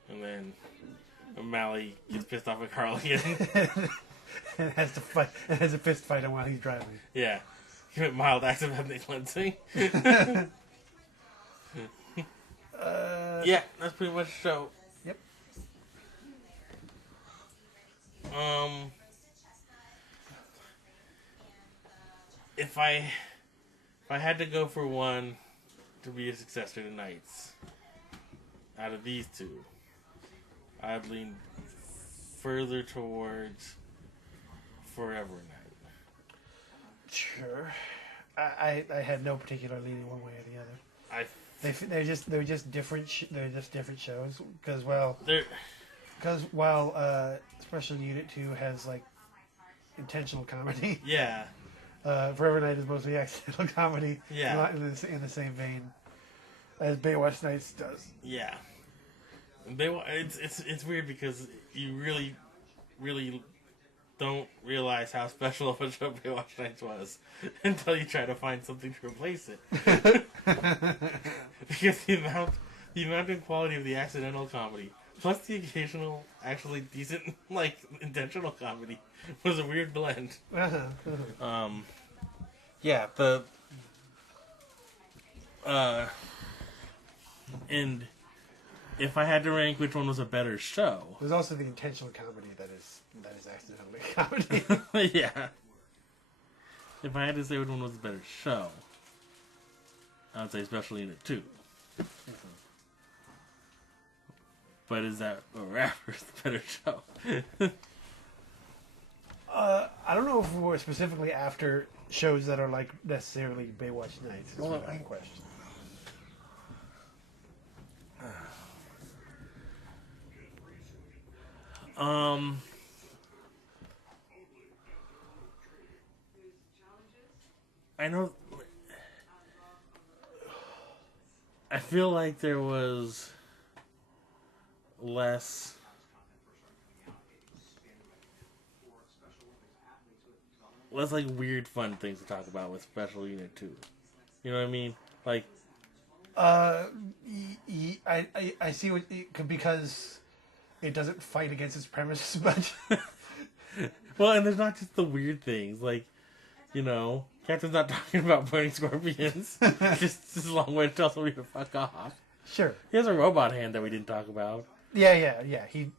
and then O'Malley gets pissed off at Carl again. And has a fist fight while he's driving. Yeah. Commit mild acts of ethnic cleansing. Yeah, that's pretty much the show. Yep. If I had to go for one to be a successor to Knights, out of these two, I'd lean further towards Forever Night. Sure. I had no particular leaning one way or the other. They're just different. They're just different shows because while Special Unit 2 has like intentional comedy. Yeah. Forever Night is mostly accidental comedy. Yeah. Not in the same vein as Baywatch Nights does. Yeah. It's weird because you really, really don't realize how special of a show Baywatch Nights was until you try to find something to replace it. Because the amount and quality of the accidental comedy, plus the occasional actually decent like intentional comedy, was a weird blend. Yeah, and if I had to rank which one was a better show, there's also the intentional comedy that is accidentally comedy. yeah. If I had to say which one was a better show, I would say Special Unit 2. But is that Rapper's the better show? I don't know if we're specifically after shows that are like necessarily Baywatch Nights. Is my question. I know. I feel like there was less. Less like weird fun things to talk about with Special Unit 2. You know what I mean? Like, I see what because it doesn't fight against its premise as much. well, and there's not just the weird things like, you know, Captain's not talking about burning scorpions. just a long way to tell somebody to fuck off. Sure. He has a robot hand that we didn't talk about. Yeah. He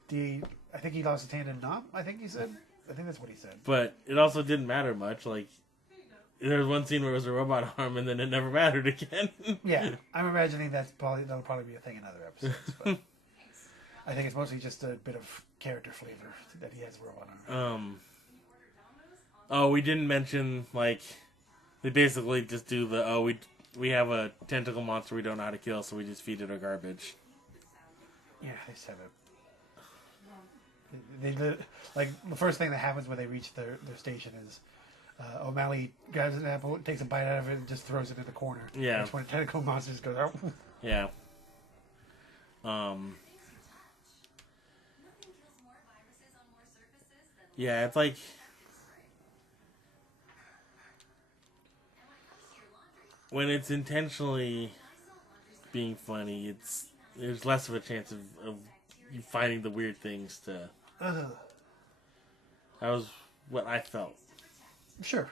I think he lost his hand in Nom. I think he said. I think that's what he said. But it also didn't matter much. Like, there was one scene where it was a robot arm, and then it never mattered again. Yeah, I'm imagining that'll probably be a thing in other episodes. But I think it's mostly just a bit of character flavor that he has a robot arm. Oh, we didn't mention like they basically just do the we have a tentacle monster we don't know how to kill, so we just feed it our garbage. Yeah, they just have it. They like the first thing that happens when they reach their station is O'Malley grabs an apple, takes a bite out of it, and just throws it in the corner. Yeah, that's when the tentacle monster just goes out. Yeah. Yeah, it's like when it's intentionally being funny, there's less of a chance of you finding the weird things to. That was what I felt. Sure.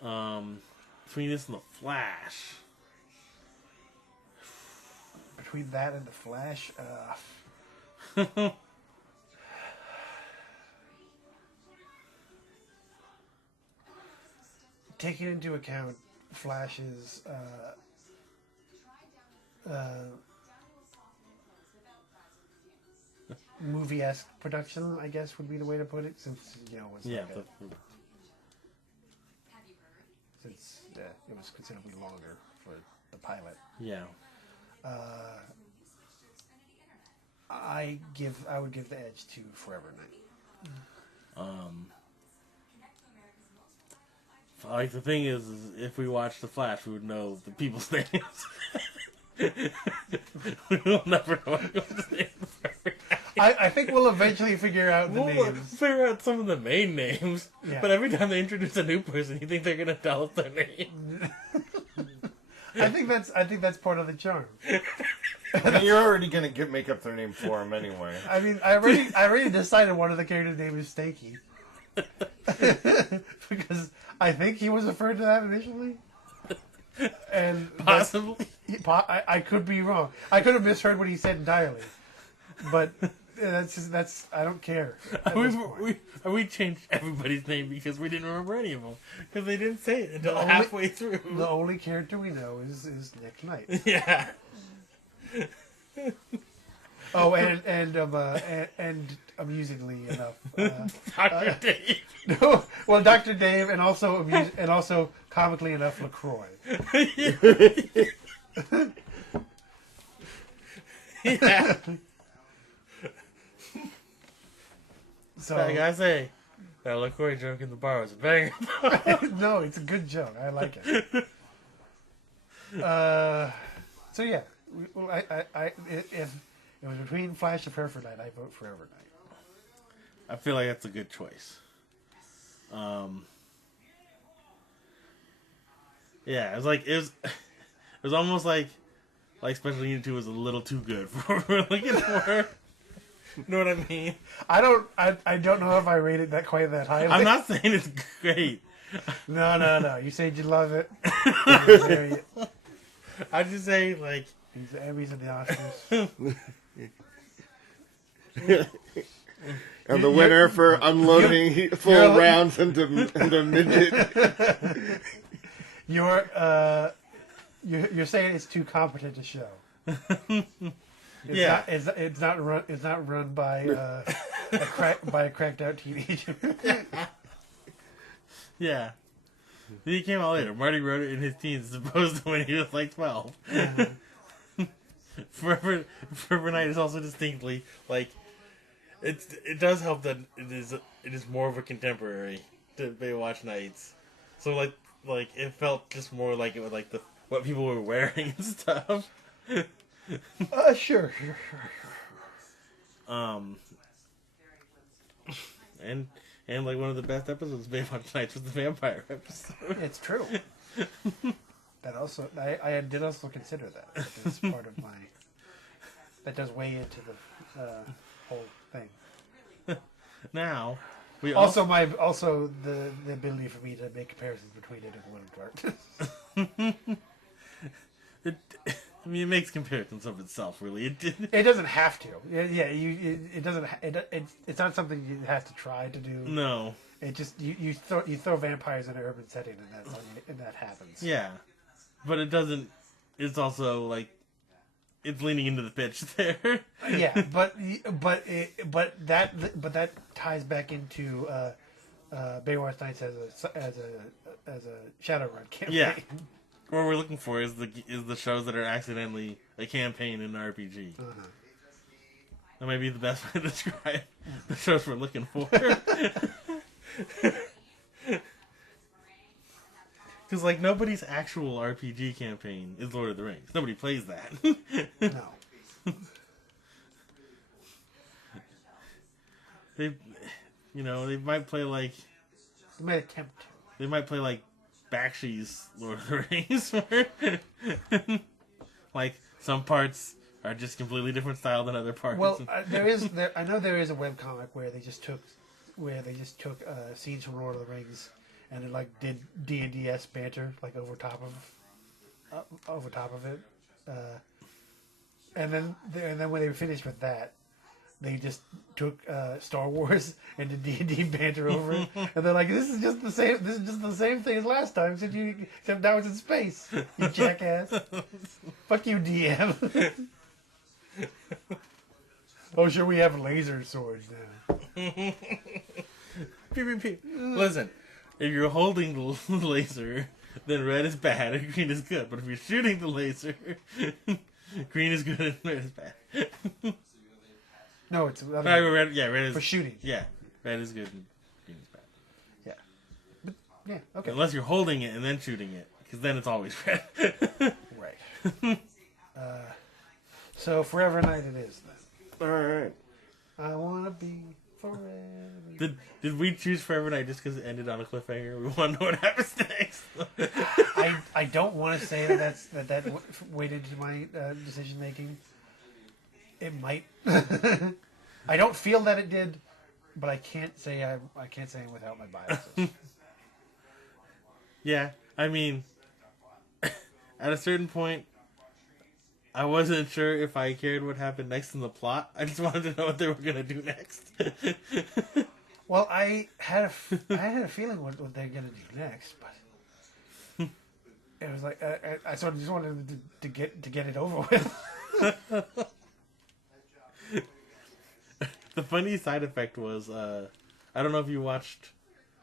Between this and the Flash. Between that and the Flash, taking into account Flash's movie-esque production, I guess would be the way to put it, since it was since it was considerably longer for the pilot. Yeah. I would give the edge to Forever Night. Like the thing is if we watched The Flash, we would know the people's names. We will never know anyone's name. I think we'll eventually figure out the We'll names. figure out some of the main names, Yeah. but every time they introduce a new person, you think they're gonna tell us their name. I think that's part of the charm. I mean, you're already gonna make up their name for them anyway. I mean, I already decided one of the characters' name is Stanky. Because I think he was referred to that initially. And Possibly. I could be wrong. I could have misheard what he said entirely. But that's I don't care. We changed everybody's name because we didn't remember any of them because they didn't say it until halfway through. The only character we know is Nick Knight. Yeah. Oh, and amusingly enough, Dr. Dave. no, well, Dr. Dave, and also comically enough, LaCroix. Yeah. So I gotta say, that LaCroix joke in the bar was a banger. no, it's a good joke. I like it. So yeah, if it was between Flash and Forever Night, I vote Forever Night. I feel like that's a good choice. Yeah, it was almost like Special Unit 2 was a little too good for what we're looking for. You know what I mean? I don't know if I rate it quite that highly. I'm not saying it's great. No. You said you love it. I just say like He's the Emmys and the Oscars. And the winner for unloading full rounds into midget. You're saying it's too competent to show. It's not run by a cracked out teenager. yeah. He came out later. Marty wrote it in his teens as opposed to when he was like 12. Forever Night is also distinctly like it does help that it is more of a contemporary to Baywatch Nights. So like it felt just more like it was like what people were wearing and stuff. Sure. And like one of the best episodes of Baywatch Nights was the vampire episode. It's true. That also, I did also consider that as part of my. That does weigh into the whole thing. Now, we the ability for me to make comparisons between it and Women of Darkness. I mean, it makes comparisons of itself, really. It doesn't have to. It doesn't. It's not something you have to try to do. No. It just you throw vampires in an urban setting and that happens. Yeah, but it doesn't. It's also like it's leaning into the pitch there. Yeah, but that ties back into Baywatch Nights as a Shadowrun campaign. Yeah. What we're looking for is the shows that are accidentally a campaign in an RPG. That might be the best way to describe the shows we're looking for. Because like nobody's actual RPG campaign is Lord of the Rings. Nobody plays that. No. They might play like. They might attempt to. They might play like Bakshi's Lord of the Rings. Like some parts are just completely different style than other parts. Well, I know there is a webcomic where they just took scenes from Lord of the Rings and it like did D&D-esque banter like over top of it, and then when they were finished with that, they just took Star Wars and did D&D banter over it, and they're like, "This is just the same. This is just the same thing as last time, except now it's in space. You jackass! Fuck you, DM." Oh, sure, we have laser swords now. Pew, pew, pew. Listen, if you're holding the laser, then red is bad and green is good. But if you're shooting the laser, green is good and red is bad. No, it's red is for shooting. Yeah, red is good and green is bad. Yeah, but yeah, okay. Unless you're holding it and then shooting it, because then it's always red. Right. So Forever Night it is then. All right. I wanna be forever. Did we choose Forever Night just because it ended on a cliffhanger? We want to know what happens next. I don't want to say that weighed into my decision making. It might. I don't feel that it did, but I can't say I'm without my biases. Yeah, I mean, at a certain point, I wasn't sure if I cared what happened next in the plot. I just wanted to know what they were gonna do next. Well, I had a feeling what they're gonna do next, but it was like I sort of just wanted to get it over with. The funny side effect was, I don't know if you watched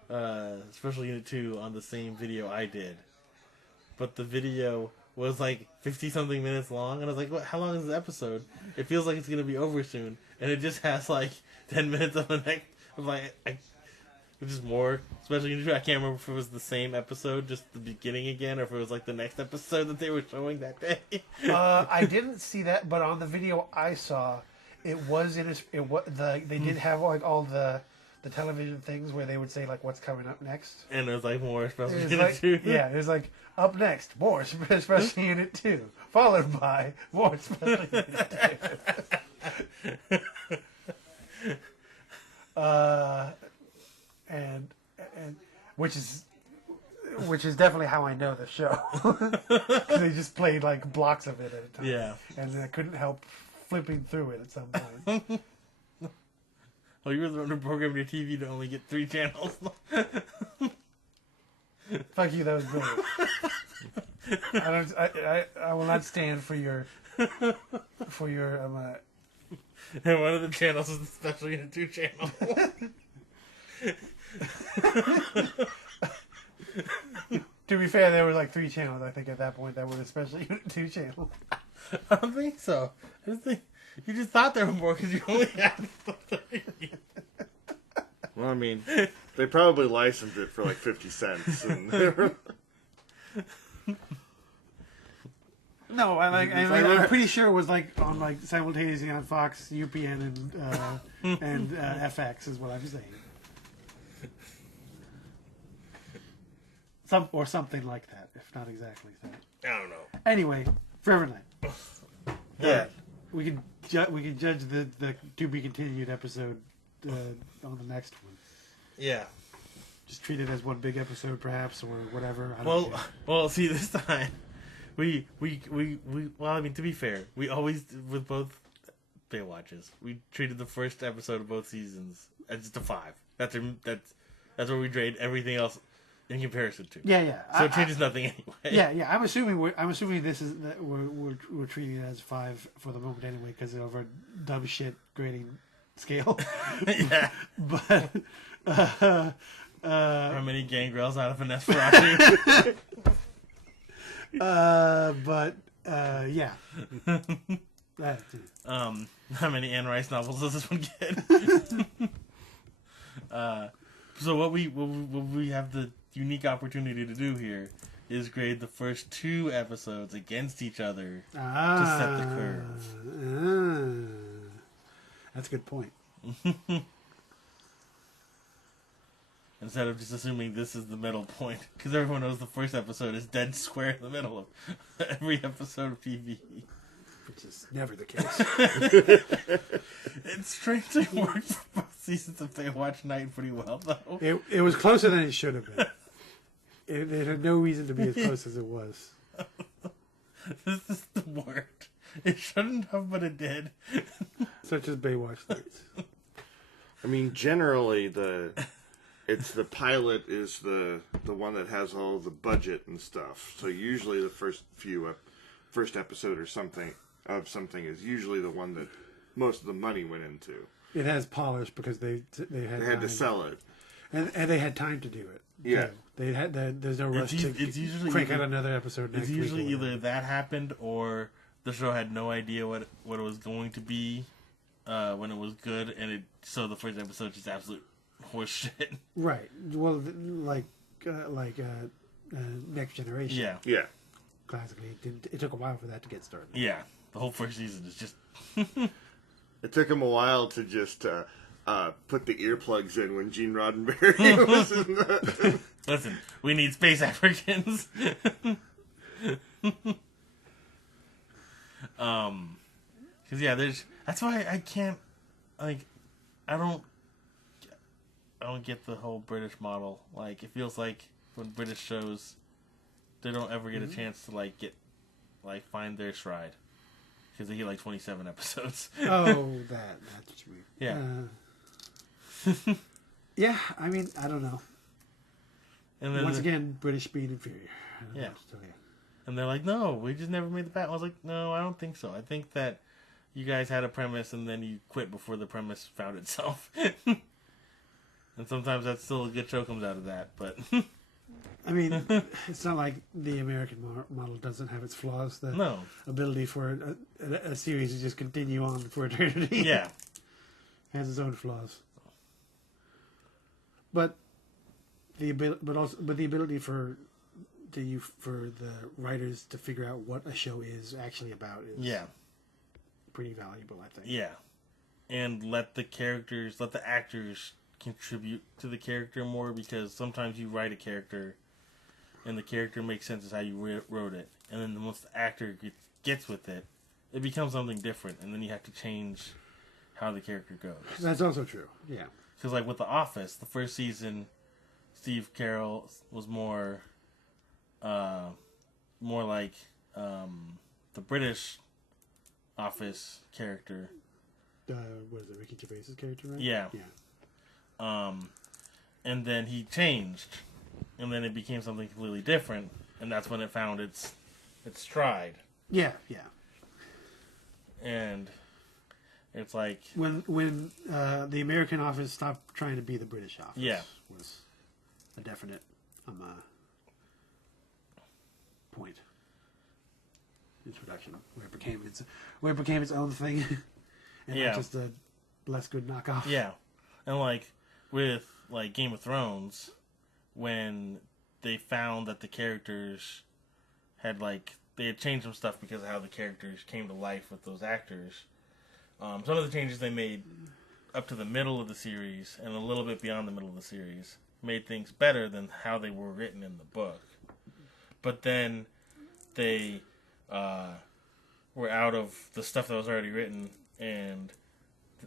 Special Unit 2 on the same video I did, but the video was like 50-something minutes long, and I was like, "What? How long is the episode? It feels like it's going to be over soon," and it just has like 10 minutes of the next, which is more Special Unit 2. I can't remember if it was the same episode, just the beginning again, or if it was like the next episode that they were showing that day. I didn't see that, but on the video I saw, it was in they did have like all the television things where they would say like what's coming up next. And it was like more Special It was Unit like, 2. yeah, it was like up next more Special Unit 2, followed by more Special Unit 2. And which is definitely how I know the show. 'Cause they just played like blocks of it at a time. Yeah. And I couldn't help flipping through it at some point. Well, you were the one who programmed your TV to only get 3 channels. Fuck you, that was brilliant. I will not stand for your And one of the channels is the Special Unit 2 channel. To be fair, there were like 3 channels, I think, at that point that were the Special Unit 2 channel. I don't think so. I just think you just thought there were more because you only had 3. Well, I mean, they probably licensed it for like 50 cents. And No, I'm pretty sure it was like on like simultaneously on Fox, UPN, and FX is what I'm saying. Something like that, if not exactly that. I don't know. Anyway, Forever Night. Yeah. We can judge the to be continued episode on the next one. Yeah. Just treat it as one big episode, perhaps, or whatever. Well, see, this time we well, I mean, to be fair, we always with both Baywatches, we treated the first episode of both seasons as just a 5. That's where we grade everything else in comparison to. Yeah. So it changes nothing anyway. Yeah. I'm assuming this is that we're treating it as 5 for the moment anyway because of our dumb shit grading scale. Yeah. But how many gangrels out of an Nosferatu? Yeah. How many Anne Rice novels does this one get? So what we have the unique opportunity to do here is grade the first 2 episodes against each other to set the curve. That's a good point. Instead of just assuming this is the middle point, because everyone knows the first episode is dead square in the middle of every episode of TV. Which is never the case. It strangely worked for both seasons of Baywatch Night pretty well, though. It was closer than it should have been. It had no reason to be as close as it was. This is the worst. It shouldn't have, but it did. Such as Baywatch Nights. I mean, generally the pilot is the one that has all the budget and stuff. So usually the first episode or something is usually the one that most of the money went into. It has polish because they had to sell it, and they had time to do it. Yeah, too. There's no rush to crank out another episode next week. It's usually either that happened or the show had no idea what it was going to be when it was good, and so the first episode just absolute horse shit. Right. Well, like Next Generation. Yeah. Classically, it took a while for that to get started. Yeah. The whole first season is just. It took him a while to just put the earplugs in when Gene Roddenberry was in the... Listen, we need space Africans. Because that's why I can't, I don't get the whole British model. Like, it feels like when British shows, they don't ever get a chance to find their stride. Because they get 27 episodes. Oh, that's true. Yeah. Yeah, I mean, I don't know. And then once again, British being inferior. Yeah. And they're like, no, we just never made the patent. I was like, no, I don't think so. I think that you guys had a premise and then you quit before the premise found itself. And sometimes that's still a good show comes out of that, but I mean, it's not like the American model doesn't have its flaws. The no. ability for a series to just continue on for eternity. Yeah. Has its own flaws. But the ability for the writers to figure out what a show is actually about is pretty valuable, I think. Yeah. And let the actors contribute to the character more, because sometimes you write a character and the character makes sense as how you wrote it, and then once the actor gets with it, it becomes something different, and then you have to change how the character goes. That's also true, yeah. Because like with The Office, the first season, Steve Carell was more like the British Office character. What is it, Ricky Gervais's character, right? Yeah. Yeah. And then he changed, and then it became something completely different, and that's when it found its stride. Yeah, yeah. And it's like when the American Office stopped trying to be the British Office. Yeah. Was a definite point in production where it became its own thing, and not just a less good knockoff. Yeah, and like with like Game of Thrones, when they found that the characters had they had changed some stuff because of how the characters came to life with those actors. Some of the changes they made up to the middle of the series and a little bit beyond the middle of the series made things better than how they were written in the book. But then they were out of the stuff that was already written and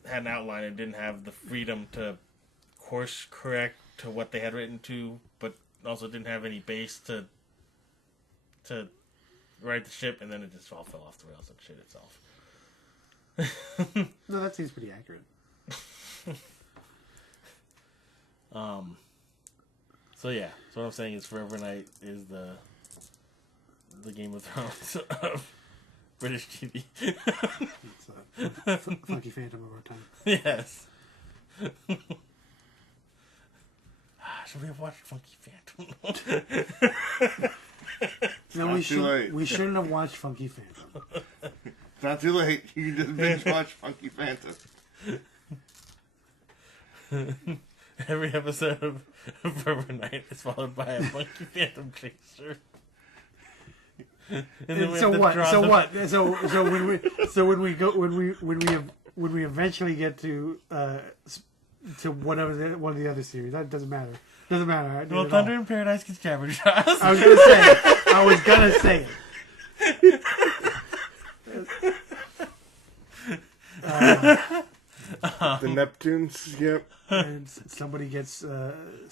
had an outline and didn't have the freedom to course correct to what they had written to, but also didn't have any base to right the ship, and then it just all fell off the rails and shit itself. No, that seems pretty accurate. So yeah, so what I'm saying is Forever Night is the Game of Thrones of British TV. It's a funky phantom of our time. Yes. Should we have watched Funky Phantom? No, we shouldn't have watched Funky Phantom. It's not too late. You can just binge watch Funky Phantom. Every episode of Forever Night is followed by a Funky Phantom chaser. And so what? So when we eventually get to whatever one of the other series, that doesn't matter. Doesn't matter. Well, Thunder in Paradise gets Jabber Jaws. I was gonna say it. The Neptunes, yep. And somebody gets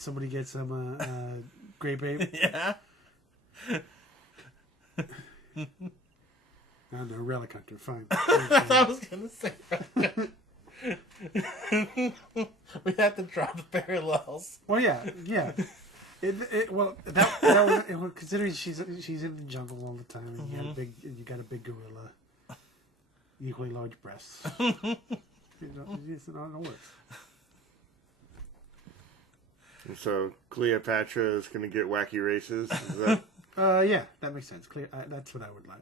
some grape ape. Yeah. I don't know, Relic Hunter, fine. I was gonna say that. We have to draw the parallels. Well, yeah. Considering she's in the jungle all the time, and you got a big gorilla, equally large breasts. It's not gonna work. And so Cleopatra is going to get wacky races. Is that... Yeah, that makes sense. That's what I would like.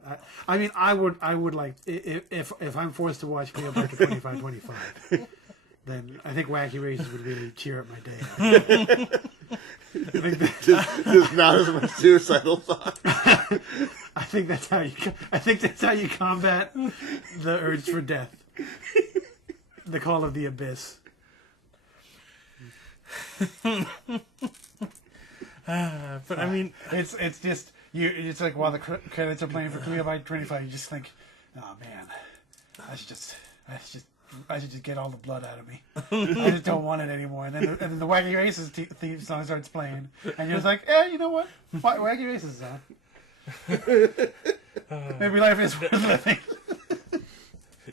I would like if I'm forced to watch Cleopatra 25, then I think wacky races would really cheer up my day. just not as much suicidal thought. I think that's how you combat the urge for death. The call of the abyss. But I mean, it's just you. It's like while the credits are playing for Cleopatra 25, you just think, oh man, I should just get all the blood out of me. I just don't want it anymore. And then the Wacky Races theme song starts playing, and you're just like, you know what? Wacky Races is on. Maybe life is worth living.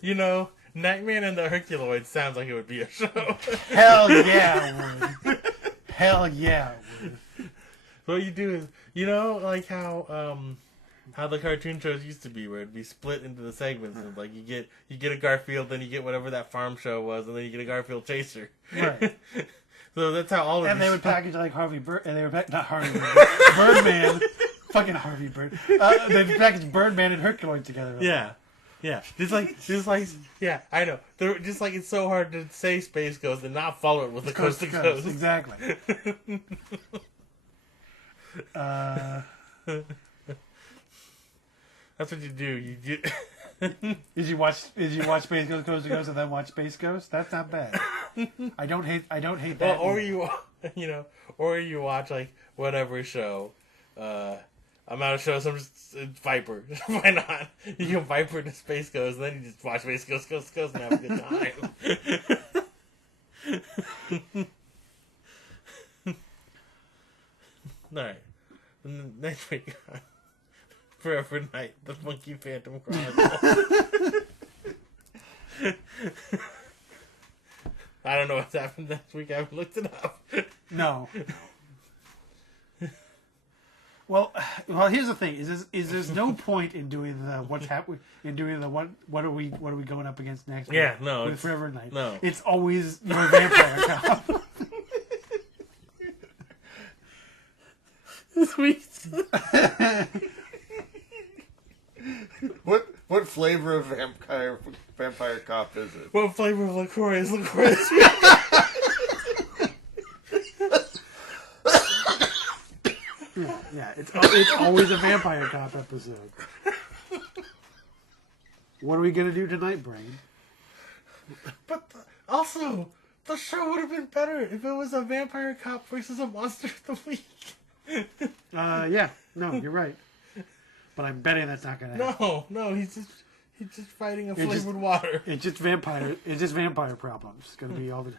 You know, Nightman and the Herculoids sounds like it would be a show. Hell yeah, it would. Hell yeah, it would. What you do is, you know, like how how the cartoon shows used to be, where it'd be split into the segments, and like you get a Garfield, then you get whatever that farm show was, and then you get a Garfield Chaser. Right. So that's how all of And these... they would package like Harvey Bird, and they would not Harvey Bird, Birdman, fucking Harvey Bird. They'd package Birdman and Herculoid together. Yeah. Just like, yeah, I know. They're just like, it's so hard to say Space Ghost and not follow it with the Coast to Coast. Exactly. That's what you do. Did you watch Space Ghost Coast to Coast and then watch Space Ghost? That's not bad. I don't hate that. Well, or you watch like whatever show. I'm out of shows. I'm just Viper. Why not? You go Viper to Space Ghost, and then you just watch Space Ghost, Coast to Coast, and have a good time. All right. Next week, Forever Night, the Monkey Phantom Chronicle. I don't know what's happened next week. I haven't looked it up. No. Well, here's the thing: is there's no point in doing the what's happening, in doing the what are we going up against next week? Yeah, no, with Forever Night. No, it's always Vampire Cop. Sweet. What flavor of vampire cop is it? What flavor of LaCroix is LaCroix? Yeah, it's always a Vampire Cop episode. What are we gonna do tonight, Brain? But also, the show would have been better if it was a Vampire Cop versus a Monster of the Week. Yeah, no, you're right. But I'm betting that's not gonna happen. No, he's just fighting a flavored water. It's just vampire problems. It's gonna be all the.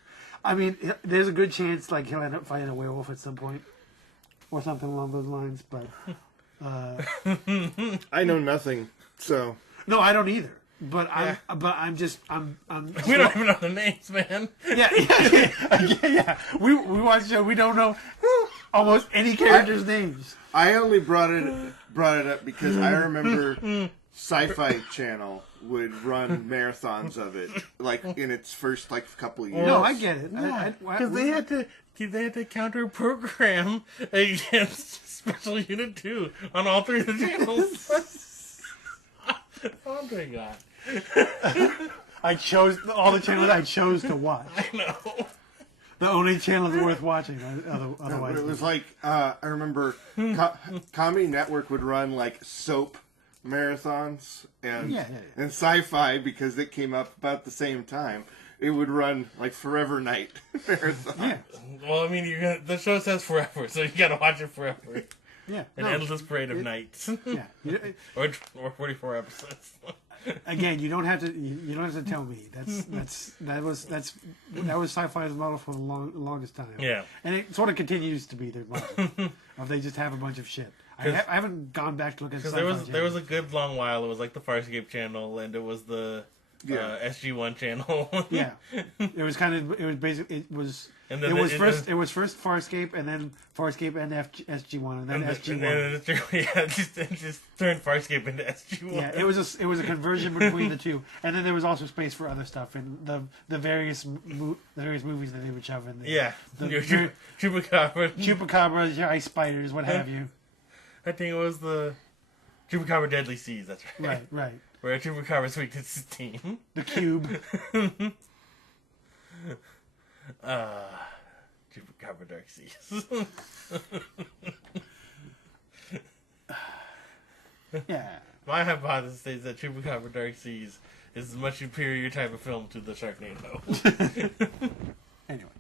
I mean, there's a good chance like he'll end up fighting a werewolf at some point, or something along those lines. But I know nothing, so no, I don't either. But Yeah. I'm just. We don't even know the names, man. Yeah. We watch the show. We don't know almost any characters' names. I only brought it up because I remember Sci-Fi Channel would run marathons of it, like in its first couple of years. No, I get it. Because they had to counter program against Special Unit 2 on all three of the channels. Oh my god. I chose all the channels I chose to watch. I know. The only channels worth watching. Otherwise, It was like I remember Comedy Network would run like soap marathons, and and Sci-Fi, because it came up about the same time, it would run like Forever Night marathon. Yeah. Well, I mean, the show says forever, so you gotta watch it forever. Yeah. An endless parade of nights. Yeah. or 44 episodes. Again, you don't have to tell me. That was Sci-Fi's model for the longest time. Yeah. And it sort of continues to be their model. They just have a bunch of shit. I haven't gone back to look at Sci-Fi. Because there was a good long while it was like the Farscape channel, and it was the SG1 channel. Yeah. It was first Farscape, and then Farscape and SG1, and then SG1. It just turned Farscape into SG1. Yeah, it was a conversion between the two, and then there was also space for other stuff and the various movies that they would shove in there. Yeah, Chupacabras, your ice spiders, what have you. I think it was the Chupacabra Deadly Seas. That's right. Right. Where Chupacabra's weakness is team. The Cube. Chupacabra Dark Seas. Yeah. My hypothesis is that Chupacabra Dark Seas is a much superior type of film to the Sharknado. Anyway.